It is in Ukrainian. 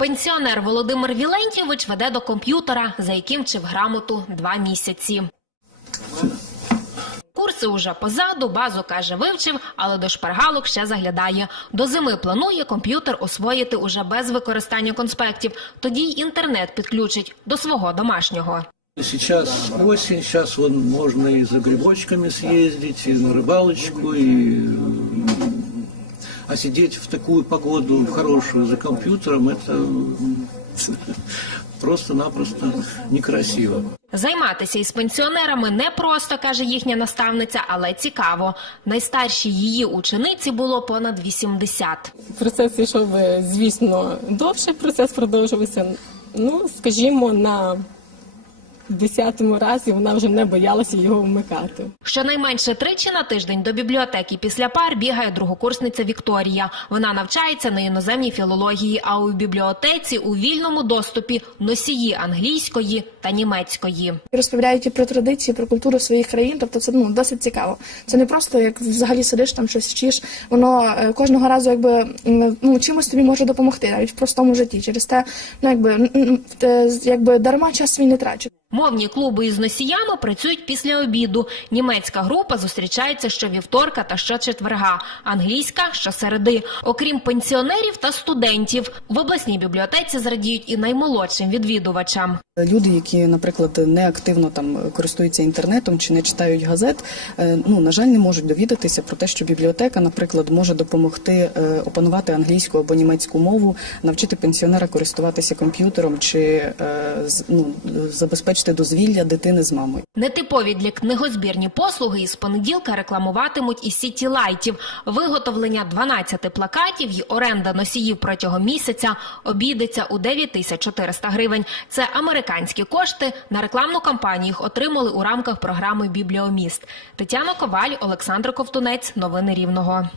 Пенсіонер Володимир Вілентійович веде до комп'ютера, за яким вчив грамоту два місяці. Курси уже позаду, базу каже, вивчив, але до шпаргалок ще заглядає. До зими планує комп'ютер освоїти уже без використання конспектів. Тоді й інтернет підключить до свого домашнього. Сейчас осень, сейчас вон можно и за грибочками съездить, и на рыбалочку, и... А сидеть в такую погоду, в хорошую, за компьютером, это просто-напросто некрасиво. Займатися із пенсіонерами не просто, каже їхня наставниця, але цікаво. Найстаршій її учениці було понад 80. Процес йшов, е, звісно, довше. Процес продовжувався. Ну, скажімо, на десятому разі вона вже не боялася його вмикати. Щонайменше тричі на тиждень до бібліотеки після пар бігає другокурсниця Вікторія. Вона навчається на іноземній філології, а у бібліотеці у вільному доступі носії англійської та німецької. розповідають і про традиції, про культуру своїх країн. Тобто це ну досить цікаво. Це не просто як взагалі сидиш там щось вчиш. Воно е, кожного разу, якби ну чимось тобі може допомогти, навіть в простому житті. Через те, ну якби м, якби дарма час свій не трачу. Мовні клуби із носіями працюють після обіду. Німецька група зустрічається щовівторка та щочетверга, англійська щосереди. Окрім пенсіонерів та студентів, в обласній бібліотеці зрадіють і наймолодшим відвідувачам. Люди, які, наприклад, не активно там користуються інтернетом чи не читають газет, е, ну на жаль, не можуть довідатися про те, що бібліотека, наприклад, може допомогти е, опанувати англійську або німецьку мову, навчити пенсіонера користуватися комп'ютером чи е, ну, забезпечити дозвілля дитини з мамою. Нетипові для книгозбірні послуги із понеділка рекламуватимуть і сіті лайтів. Виготовлення 12 плакатів і оренда носіїв протягом місяця обійдеться у 9400 гривень. Це американські кошти. На рекламну кампанію їх отримали у рамках програми Бібліоміст. Тетяна Коваль, Олександр Ковтунець. Новини Рівного.